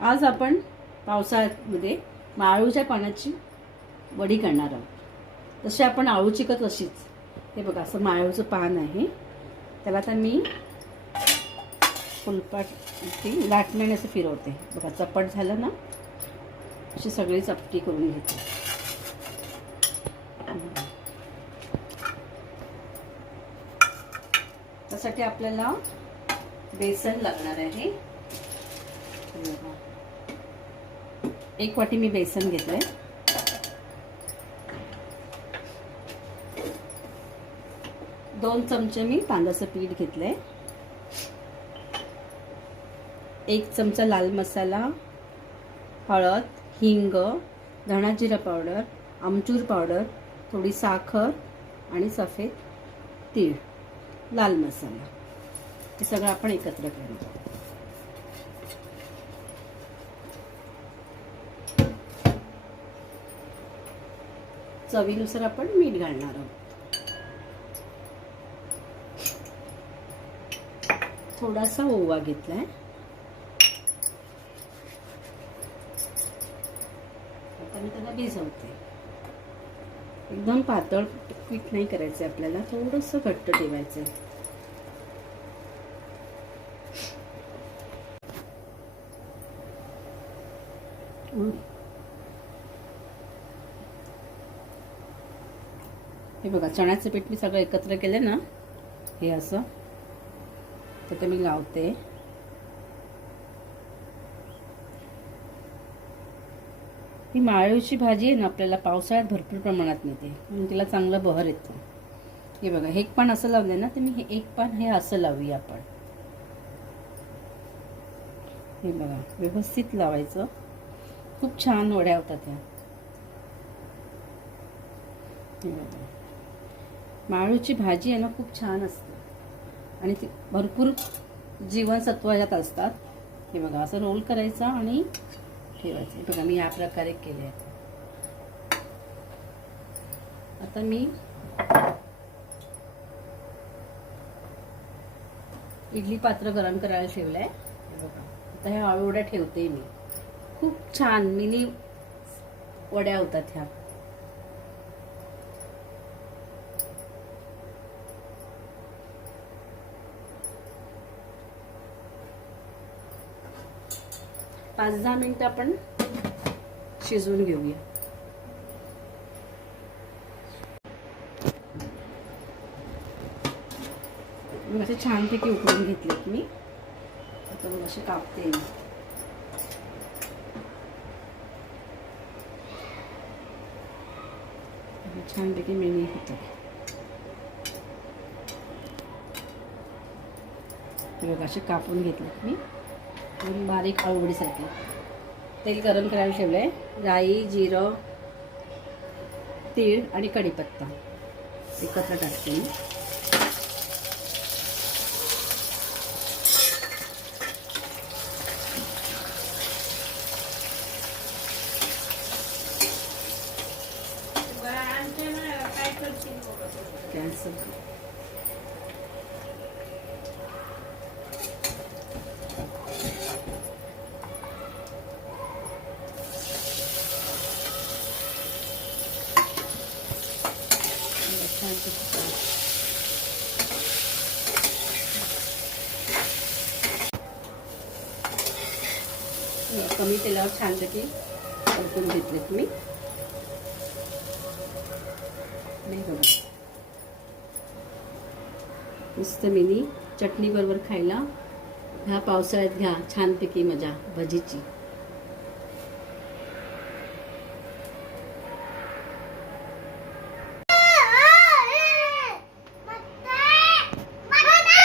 आज आपण पावसाळ्यामध्ये माळूच्या पानाची वडी करणार आहोत। जसे आपण आळू चिकत तशीच हे बघा, असं माळूचं पान आहे, त्याला आता मी फुलपाटी लाटण्याने असं फिरवते बघा। चपट झालं ना, अशी सगळी चपटी करून घेते। त्यासाठी आपल्याला बेसन लागणार आहे। 1 वाटी मी बेसन घेतलंय। 2 चमचे मी तांदळाचं पीठ घेतलंय। 1 चमचा लाल मसाला, हळद, हिंग, धना जिरा पावडर, आमचूर पावडर, थोडी साखर आणि सफेद तीळ, लाल मसाला, हे सगळं आपण एकत्र करणार। चवीनुसार आपण मीठ घालणार आहोत। थोडासा ओवा घेतलाय। आता मी त्याला भिजवते। एकदम पातळ पीठ नाही करायचं आपल्याला, थोडंसं घट्ट ठेवायचं। हे बघा, चण्याचं पीठ मी सगळं एकत्र केलं ना, हे असं तर ते मी लावते। ही माळूची भाजी आहे ना, आपल्याला पावसाळ्यात भरपूर प्रमाणात मिळते, म्हणून तिला चांगलं बहर येतं। हे बघा, एक पान असं लावलंय ना, तर मी हे एक पान हे असं लावूया आपण। हे बघा, व्यवस्थित लावायचं, खूप छान वड्या होतात ह्या। हे बघा, माळूची भाजी आहे ना, खूप छान असते आणि ती भरपूर जीवनसत्व यात असतात। हे बघा, असं रोल करायचा आणि ठेवायचं। हे बघा, मी या प्रकारे केले आहे। आता मी इडली पात्र गरम करायला ठेवलंय। हे बघा, आता ह्या आळू वड्या ठेवते मी। खूप छान मिनी वड्या होतात ह्या। पाच 10 मिनिटं आपण शिजवून घेऊया। मग असे छानपैकी उकळून घेतलेत मी। आता मग असे कापते मी। छानपैकी मिळणी होतं। बघा, असे कापून घेतलेत मी बारीक आळूवडीसारखे। तेल गरम करायला ठेवलंय। राई, जिरं, तीळ आणि कढीपत्ता एकत्र टाकते मी। कमी तेलावर छानपैकी परतून घेतलेत मी। नाही बघा, मस्त मिनी चटणी बरोबर खायला ह्या पावसाळ्यात घ्या छानपैकी मजा भजीची।